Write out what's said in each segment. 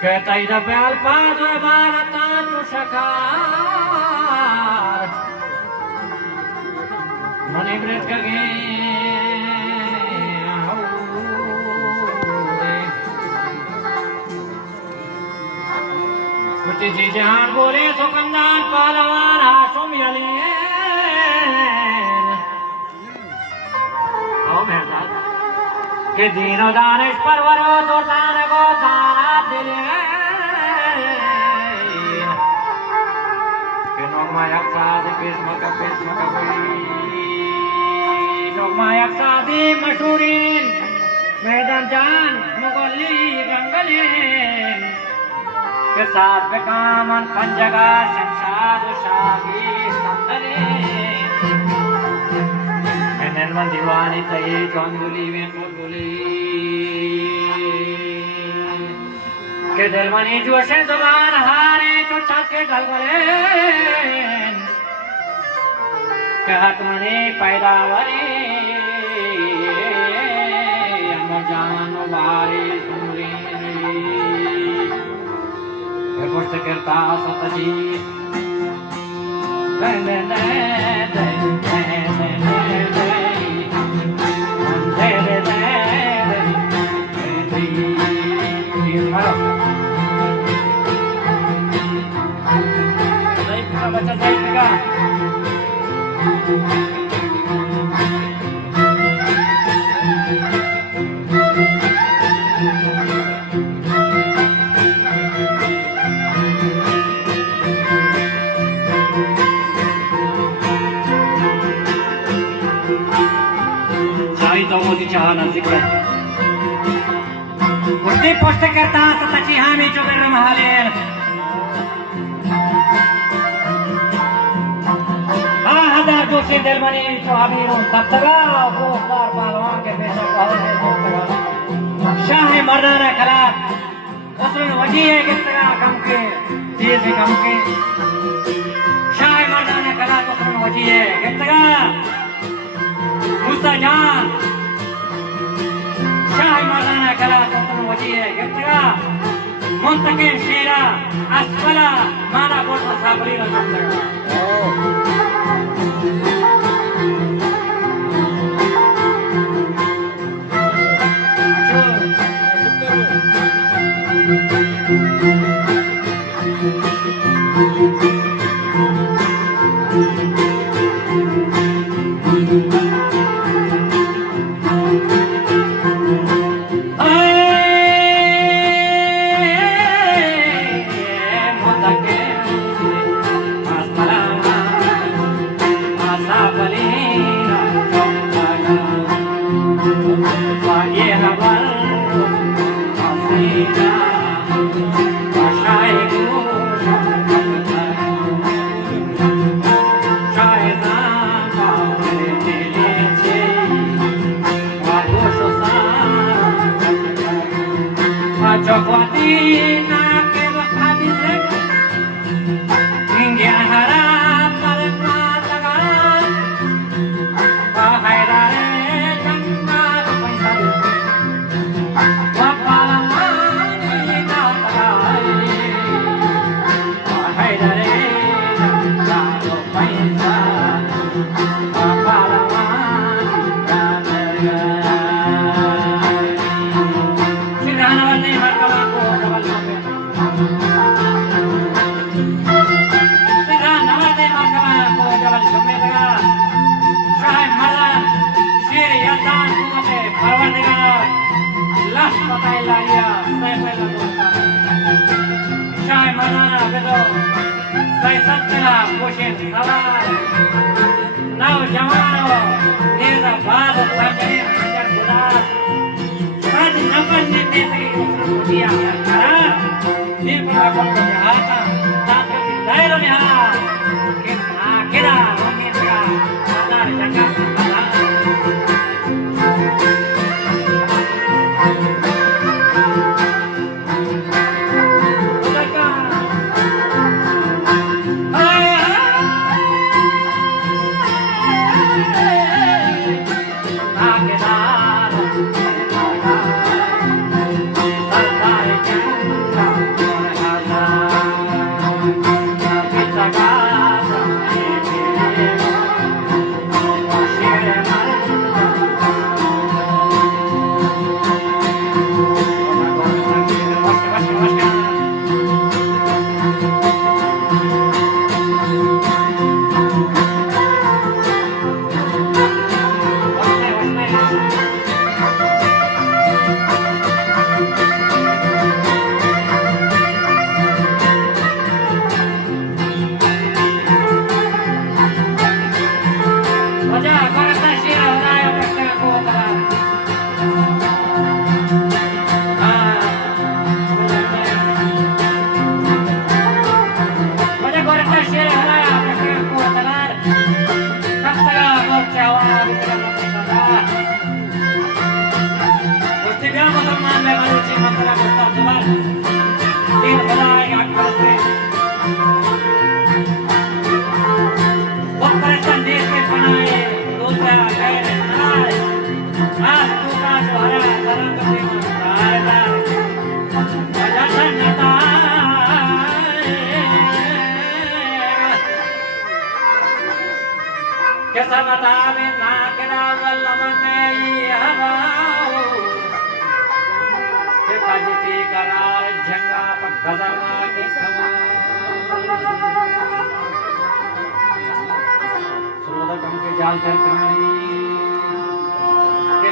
que taida al paso de barata tu sacar mani bret kage कुछ चीज़ें बोले सुकंदान पालवान हाशुम यलीन ओ मेरा के दीनो दानिश परवरो तो ताने को ताना दिले के नोमा यक्सादी किस्म का नोमा यक्सादी मशहूरीन मैदान जान मुगली गंगलीन के साथ में कामन पंजगा शमशाद शाही संदले नैनवन दीवानी तई चौंदुली में पुरगुली के दिलमनी जोशे जुबान हारे चुचा के गलगले के हकमनी पैदावरी अमर जानो बारी सुनरी Push the kertas at the sea. Urdi poște kerta să taci hami ce ver mahaler. हजार जोशी दिलमनी जो अमीरों तब तका वो कार पहलवान के पेशे कहने तका शाह मर्दाना खलात उसने वजी है किस तरह कम के जी से कम के शाह मर्दाना खलात उसने वजी है किस तरह मुस्ता जान शाह मर्दाना खलात उसने वजी है किस तरह मुंतकिम शेरा असफला माना बोल साबरी न तका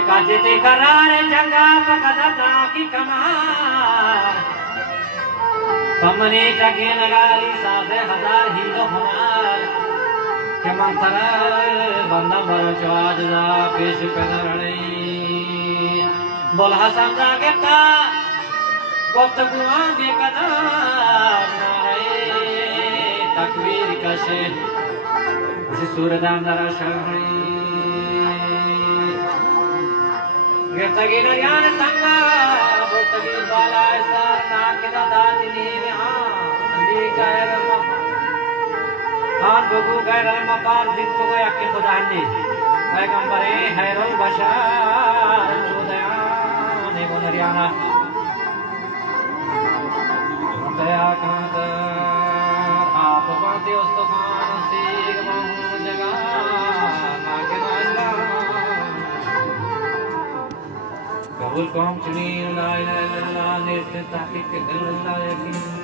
काजते करार जंगा पकड़ता की कमार कमरे टके नगारी साथे हजार हीरो हमार के मंतरा बंदा मरो चौज दा पेश करणी बोल हसन जागे का गुफ्तगू आगे कदार नारे तकबीर कशे सूरदान दरा शरणी गिरतगी नरियान तंगा बोतगी बाला सर नाकिदा दादिनी में अंदी गैर हां बगु गैर मपार दिन को यके खुदा ने पैगंबरे हैरुल बशर चोदया ने वो नरियाना दया कांत आप बाते उस्तखान सीग महू जगा नाके नाला कबूल कौम चुनी ला इलाहा इल्लल्लाह ने से तहकीक अल्लाह यकीन